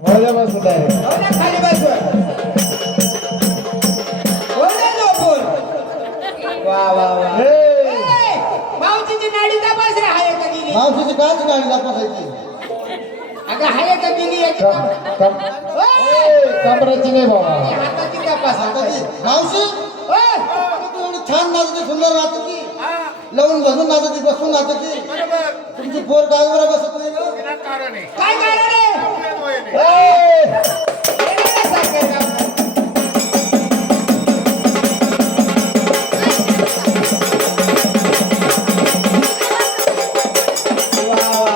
वळल्या बसून डायरेक्ट हो ना खाली बसवर वळल्या झोपून वा वा वा ए, मावशीची नाडी तपास रे हाय का गेली मावशीची काच गाडी दाखवायची अगं हाय का गेली याची कमरेची नाही बाबा हाताची तपास हाताची मावशी ओय! तू एवढी छान नाचते सुंदर नाचते लावून बसून नाचते बसून नाचते तुमची पोर काय बरं बसत नाही ना काय कारण आहे ए, येणार सारखं का? वा, वा.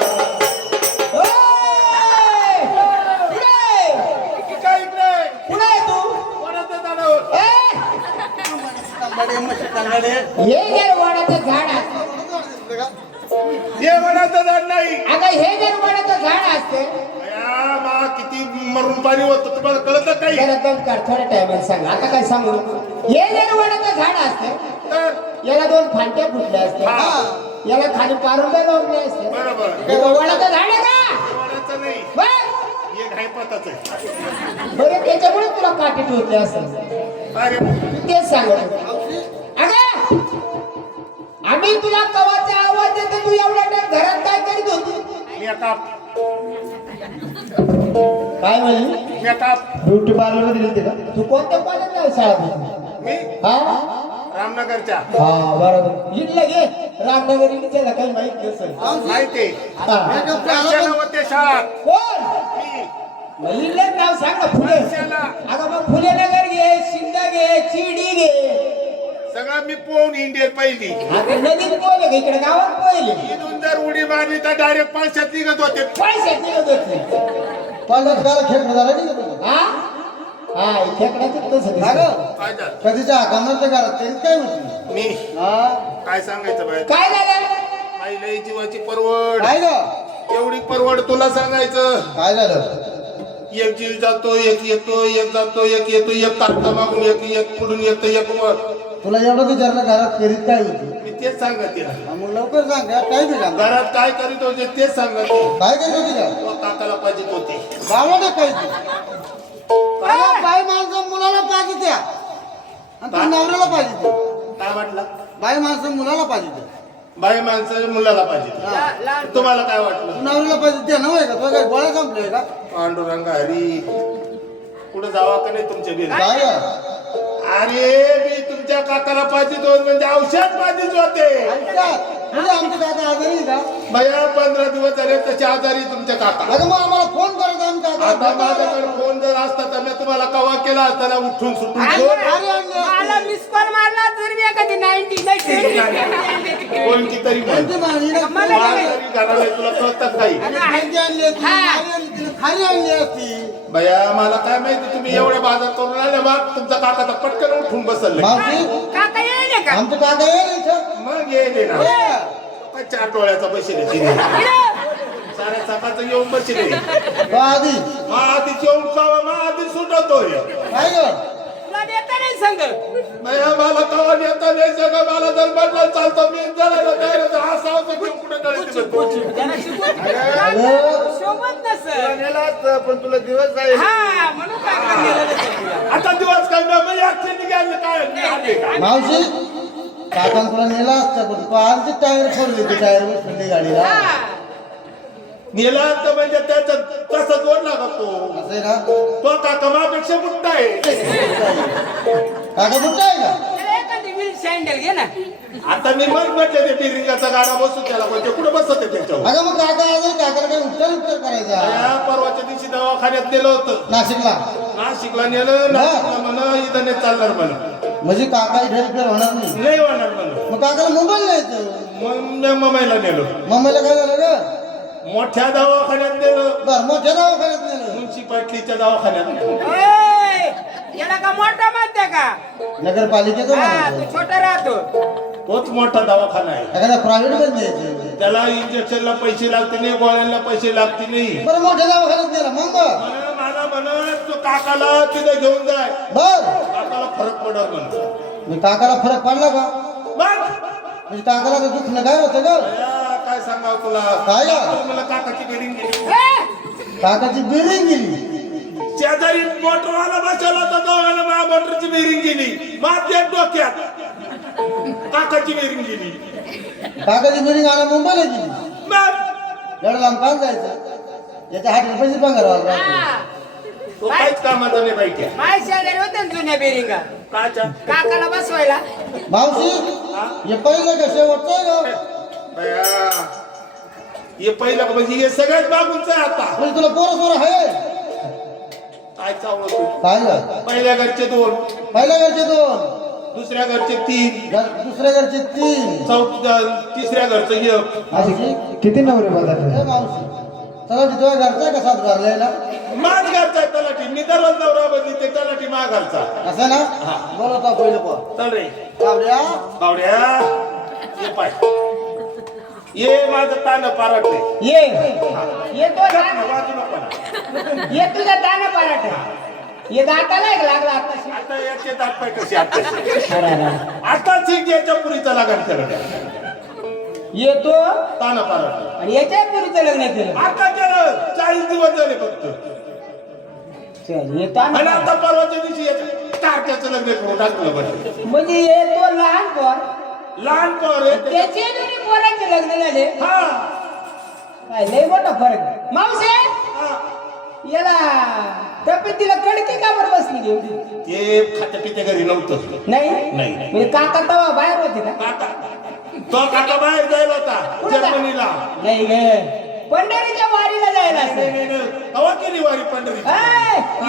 ओय! पुढे आहे तू ए! हे जर वडाचं झाड असतं नाही अगं हे जर वडाचं झाड असते किती मरून पाणी होतं तुम्हाला कळत काही जरा दम काढ थोड्या टायमाला सांग आता काय सांगू हे जर वडाचं झाड असते तर याला दोन फांट्या फुटल्या असत्या हा. याला खाली पारुंब्या लावले असते बरोबर हे वडाचं झाड आहे का वडाचं नाही बघ! एक हायपाताच आहे बरं त्याच्यामुळे तुला काठी टोचले असेल अरे तू तेच सांगत होती. अगं आम्ही तुला कवाचा आवाज देतो तू एवढ्या टाइम घरात काय करीत होती मी आता काय म्हणली मी आता ब्युटी पार्लर मध्ये गेलते का तू कोणत्या कॉलेजला शाळा होती? मी हा रामनगरच्या हा बरोबर इडलं घे रामनगर इडच्याला काही माहित नसेल माहिती हा. होते शाळात कोण मी मग इडलं नाव सांग ना फुले त्याला अगं मग फुले नगर घे शिंदा घे चिडी घे सगळं मी पोहून इंडियन पहिली आता नदीत पोहले का इकडे गावात पोहले इथून जर उडी मारली तर डायरेक्ट पैशात निघत होते पैसे निघत होते पालक गाला खेळ झाला नाही का तुला? हा हा खेकड्याचं तसं काय दिसतं. गं? काय झालं कधीच्या आकांनाच्या घरात तरी काय होती मी हा काय सांगायचं बाय काय झालं आई लई जीवाची परवड काय ग एवढी परवड तुला सांगायचं काय झालं एक जीव जातो एक येतो एक जातो एक येतो एक तारखा मागून एक पुढून येतो एक वर तुला एवढं विचारलं घरात करीत काय होती मी तेच सांगत तिला हा, मग लवकर सांग घरात काय बी सांग घरात काय करीत होते तेच सांगत काय करत होती का तो काकाला पाहिजे होते गावा ना काय बाई माणसं मुलाला पाहिजे त्या आणि तू नवऱ्याला पाहिजे ते काय वाटलं बाई माणसं मुलाला पाहिजे ते बाई माणसं मुलाला पाहिजे हा. तुम्हाला काय तू वाटलं नवऱ्याला पाहिजे ते नव्हे का तुला काय गोळ्या संपलोय का पांडुरंग हरी पुढे जावा का नाही तुमच्या घरी काय गं? अरे मी तुमच्या काकाला पाहिजे होते म्हणजे औषध पाहिजेच होते ऐकतात? म्हणजे आमचे काका आजारी आहे का भया 15 दिवस झाले तसे आजारी तुमच्या काका अगं मग आम्हाला फोन करायचा आमच्या आता माझ्याकडे फोन जर असता तर मी तुम्हाला कवा केला असताना उठून सुटून मला मिस कॉल मारला तर मी एखादी 90 कोणती तरी म्हण. माझ्या घराला तुला कळतात काही खाली आणली असती भया मला काय माहिती तुम्ही एवढे बाजार करून आले मग तुमचा काका तर पटकन उठून बसले मावशी काका येईल का आमचे काका येईल इथं मग येते ना ये. काय 4 डोळ्याचा बसले तिने साऱ्या सकाळचं येऊन बसले तो आधी मग आधी येऊन कावा मग आधी सुटतोय काय ग तुला देता नाही सांग भया मला कवा येता नाही सगळं मला जर बदला चालतो मी जरा तयार असावं तर कुठे सोबत नसं नेला असतं पण तुला दिवस आहे हा म्हणून काका नेलं आता दिवस काय मी एकटे निघाले काय मी आले का? मावशी काकान तुला नेला असता पण तो आजची टायर फोडली होती टायर बसली गाडीला नेला तर म्हणजे त्याचा तसा जोड लागा तो असं आहे ना तो काका मापेक्षा मोठा आहे काका कुठं आहे का एखादी व्हील सँडल घे ना आता मी मग म्हटले ते बिरिंगाचा गाडा बसू त्याला पण ते कुठं बसत आहे त्याच्यावर अगं मग काका आजारी काकाला काही उत्तर करायचा या परवाच्या दिवशी दवाखान्यात नेलं होतं नाशिकला नाशिकला नेलं नाशिकला म्हणा इथं नाही चालणार म्हणा म्हणजे काका इथे रिपेअर होणार नाही नाही होणार म्हणा मग काकाला मोबाईल न्यायचं मग मी मम्मीला नेलो मम्मीला काय झालं ग मोठ्या दवाखान्यात नेलं बर मोठ्या दवाखान्यात नेलं म्युन्सिपाल्टीच्या दवाखान्यात ओय! याला का मोठा मानते का नगरपालिकेचं हा म्हणायचं. तू छोटा राहतो तोच मोठा दवाखाना आहे एखाद्या प्रायव्हेट मध्ये द्यायचं त्याला इंजेक्शनला पैसे लागते नाही गोळ्यांना पैसे लागते नाही बरं मोठ्या दवाखान्यात गेला मग मला म्हणत तू काकाला तिथे घेऊन जाय बर काकाला फरक पडत म्हणत मी काकाला फरक पडला का मग म्हणजे काकाला तर दुखणं काय होतं ग या, काय सांगाव तुला काय गं? मला काकाची बिल्डिंग गेली ए! काकाची बिल्डिंग गेली मोटरवाला बसवला होता दोघांना माझ्या मोटरची बेरिंग गेली माझ्या डोक्यात काकाची बेरिंग गेली काकाची मिटिंग आला मुंबईला गेली मग एवढं लांब काम जायचं याच्या हाती पैसे पंगार तो काहीच कामाचा नाही बाईक्या माय शेजारी होते ना जुन्या बेरिंगा काचा काकाला बसवायला मावशी हे पहिलं का शेवटचं आहे का बया हे पहिलं का म्हणजे हे सगळ्यात बाबूंच आहे आता म्हणजे तुला पोरं आहे काय चावलं तू काय झालं? पहिल्या घरचे 2 पहिल्या घरचे 2 दुसऱ्या घरचे 3 दुसऱ्या घरचे 3 तिसऱ्या घरचं 1 मावशी किती नवरे बदलले ए मावशी चला तुझ्या घरचा आहे का सात घरलेला माझ घरचा आहे तलाठी मी दररोज नवरा बदली ते तलाठी मा घरचा असं ना बोलवतो पहिलं पोर चल रे कावड्या बावड्या ये पाय ये माझं तान पाराट रे ये तो वाजू नको ना. ये तुझा दाना पराठा ये दाताला एक लागला आता आता याचे दात पाय कसे आता ठीक याच्या पुरीचा लागण केलं येतो ताना पाराट आणि याच्या पुरीचं लग्न केलं आता केलं 40 दिवस झाले फक्त येतो आणि आता परवाच्या दिवशी याच्या टाक्याचं लग्न करून टाकलं बरं म्हणजे येतो लहान पोर लहान पोर आहे त्याचे दोन्ही पोरांचे लग्न झाले हा काय लय मोठा फरक मावशे हा. याला तब्येतीला कडकी का बरं बसली एवढी ते खात्या पित्या घरी नव्हतं नाही नाही. म्हणजे काका तवा बाहेर होते का काका तो काका बाहेर जायला होता कुठं जा- जर्मनीला नाही ग पंढरीच्या वारीला जायला असं हवा केली वारी पंढरी ऐ,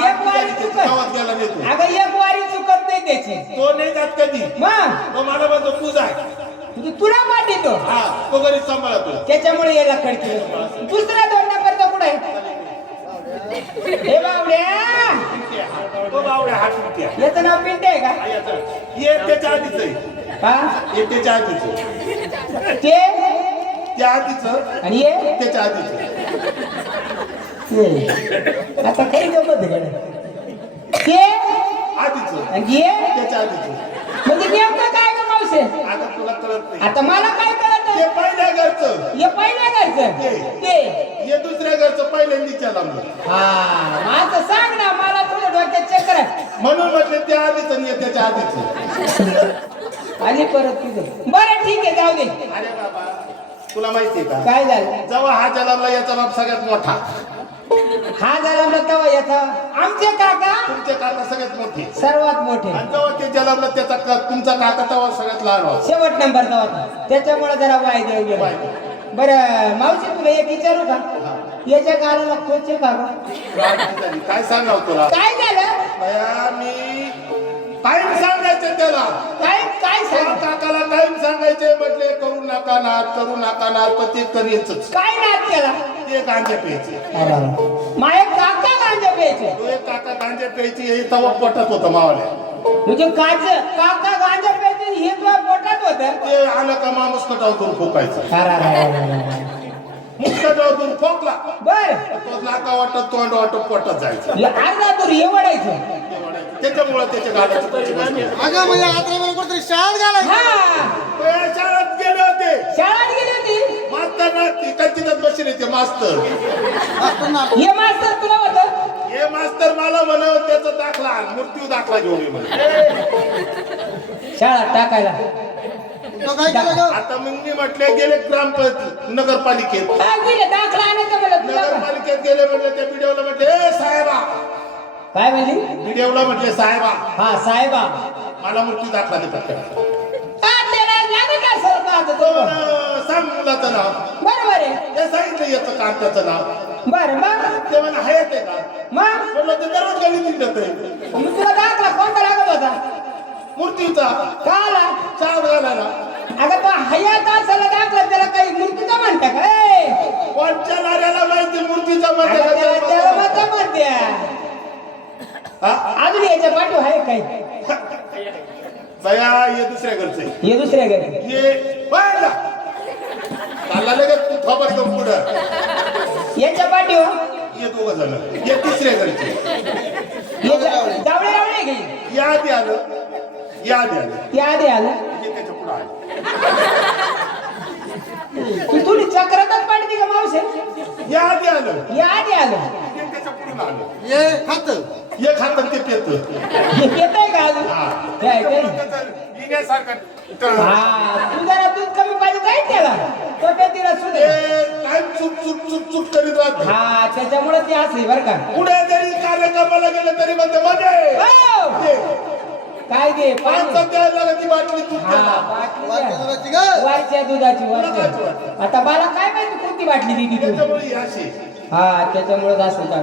एक वारी चुकत गावात गेला नेतो अगं एक वारी चुकत नाही त्याची तो नाही जात कधी मग तो मला म्हणतो पूजा आहे म्हणजे तुला माटी तो हा तो घरी सांभाळतो त्याच्यामुळे याला कडकी दुसरा 2 नंबरचा कुठे हे बावड्या तो बावड्या हा तुमच्या याचं नाव पिंटे आहे का ये त्याच्या आधीच आहे हा ये त्याच्या आधीच ते त्या आधीच आणि ये त्याच्या आधीच आता काही गमत आहे का? ते आधीच आणि ये त्याच्या आधीच म्हणजे नेमकं काय ग मावशे आता तुला कळत नाही आता मला काय कळत ते पहिल्या घरचं हे पहिल्या घरचं ते हे दुसऱ्या घरचं पहिल्यांदीच्या लांबलं हा माझं सांग ना मला थोडं डोक्यात चक्कर आहे. म्हणून म्हटलं त्या आधीच आणि हे त्याच्या आधीच आली परत तुझं बरं ठीक आहे जाऊ दे अरे बाबा तुला माहितीये का काय झालं जेव्हा हा जन्मला याचा बाप सगळ्यात मोठा हा झाला ना तेव्हा याचा आमचे काका तुमचे काका सगळ्यात मोठे सर्वात मोठे आणि जेव्हा ते जन्मला त्याचा तुमचा काका तेव्हा सगळ्यात लहान होता शेवट नंबरचा होता त्याच्यामुळे जरा वाय देऊ गेला बरं मावशी तुला एक विचारू का याच्या गालाला कोचे का गं? काय सांगाव तुला काय झालं भया मी टाइम सांगायचं त्याला काय काय त्या सांग काकाला टाइम सांगायचे म्हटले करू नका नाथ पण ते करीच काय नाद केला ते गांजा प्यायचे माझे काका गांजा प्यायचे तो एक काका गांजा प्यायची हे तेव्हा पोटात होतं मावाल्या म्हणजे काका गांजा प्यायचे हे तुला पोटात होत ते आलं का मा मुस्कटावतून फुकायचं मुस्कटावतून फोकला बर तो नाका वाटत तोंड वाटत पोटात जायचं अर्धा दूर एवढायचं त्याच्यामुळे त्याच्या गाड्याचं पैसे बसले. अगं म्हणजे आता मला कुठतरी शाळेत घालायचं हा तो या शाळेत गेले होते शाळेत गेली होती मास्तर ना ती तिथं बसले ते मास्तर हे मास्तर तुला होत हे मास्तर मला म्हणव त्याचा दाखला मृत्यू दाखला घेऊन ये म्हणे. शाळा टाकायला तो काय केलं गं? आता मग मी म्हटले गेले नगरपालिकेत काय गेले दाखला आणायचं मला तुला नगरपालिकेत गेले म्हटले त्या व्हिडिओला म्हटले ए साहेबा काय म्हणली व्हिडिओला म्हटले साहेबा हा साहेबा मला मृत्यू दाखला दे पटकन त्याला लागत असेल का आता तो तो? म्हणे, सांग मुलाचं नाव बरोबर आहे हे सांगितलं याचं कागदाचं नाव बरं मग ते म्हणे हयात आहे का मग म्हटलं ते दररोज गणित निघत आहे मग तुला दाखला कोणता लागत होता मूर्तीचा का आला चार घालायला अगं तो हयात असायला दाखला त्याला काही मूर्तीचा म्हणता का ए! कोणच्या नाऱ्याला माहिती मूर्तीचा अगं त्याला मध्ये मत म्हणत्या अजून याच्या पाठव आहे काही बया हे दुसऱ्या घरचे हे दुसऱ्या घरी ये बाहेर चालला लगेच तू खबर तो पुढं याच्या पाठीव ये दोघं जण ये तिसऱ्या घरचे जावळे रावळे घे या आधी आलं या आधी आलं त्या आधी आलं हे त्याच्या पुढं आलं तू थोडी चक्रातच पाडती का मावशे या आधी आलं या आधी आलं हे त्याच्या पुढून आलं ये खात एक हातात ते पेत येत आहे का अजून काय काय हा तू जरा दूध कमी पाहिजे काय त्याला तो त्या तिला सुने टाइम चुप चुप चुप चुप करीत राहते हा त्याच्यामुळे ते असले बरं का पुढे जरी कार्यक्रमाला गेलं तरी म्हणते मध्ये हो! दे. काय दे पाच पाणी द्यायला लागत ती बाटली दूध हा, द्यायला. बाटली वाटतं द्या. दुधाची गं? वारच्या दुधाची वारच्या आता मला काय माहिती कोणती बाटली दिली तू त्याच्यामुळे ही अशी हा त्याच्यामुळे असं का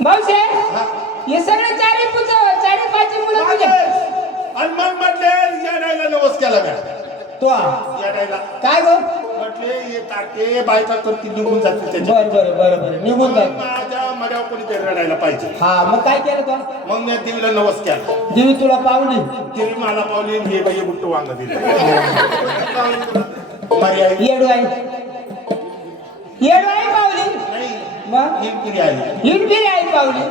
मावशे हे सगळे चारी पाची मुलं तुझे आणि मग म्हटले या डायला नवस केला म्या तो या डायला काय गो म्हटले ये टाके बायका करती निघून जाते त्याच्या बर निघून जाय माझ्या मड्यावर कोणीतरी रडायला पाहिजे हा मग काय केलं तो मग मी देवीला नवस केला देवी तुला पावली देवी मला पावली हे बाई बुट्ट वांग दिलं माझी आई येडू आई पावली नाही मग हिमकिरी आली हिंडबिरी आई पावली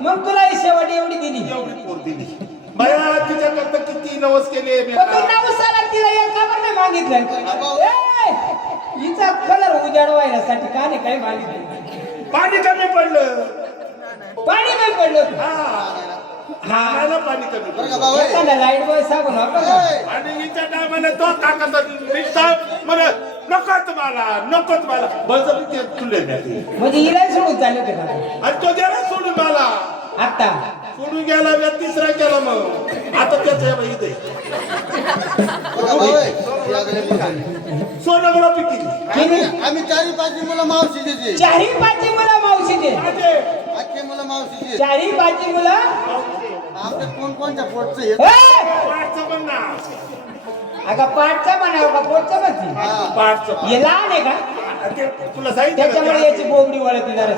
मग तुला ही शेवट एवढी दिली एवढी पोर दिली बाया तिच्याकरता किती नवस केले मी पण तू नवसाला तिला एक खबर नाही मागितलं ए, हिचा कलर उजाडवायसाठी का नाही काही मागितलं पाणी कमी पडलं पाणी नाही पडलं नाला पाणी कमी बरं का पडलं भाऊ एखादा लाईट बॉय सांगून आपण आणि हिच्या टायमाला तो काकाचा रिक्षा मला नकोच मला बळजबरी ते तुले नाही म्हणजे हिला सोडून चालले होते का आणि तो गेला सोडून मला आता सोडून गेला मी तिसरा केला मग आता त्याच्या बाई इथे बरं का भाऊ या गले पकडली. सोनं बरं पिकी आम्ही चारी पाचवी मुलं मावशीचे चारी पाची मुलं मावशीचे आजचे मुलं मावशीचे चारी पाची मुलं आमच्या कोणच्या पोटचं हे पाठचं पण ना अगं पाठचा म्हणावं का पोटचा म्हणते हा. पाठचं हे लहान आहे का ते तुला सांगितलं त्याच्यामुळे का? याची बोबडी वळती जरा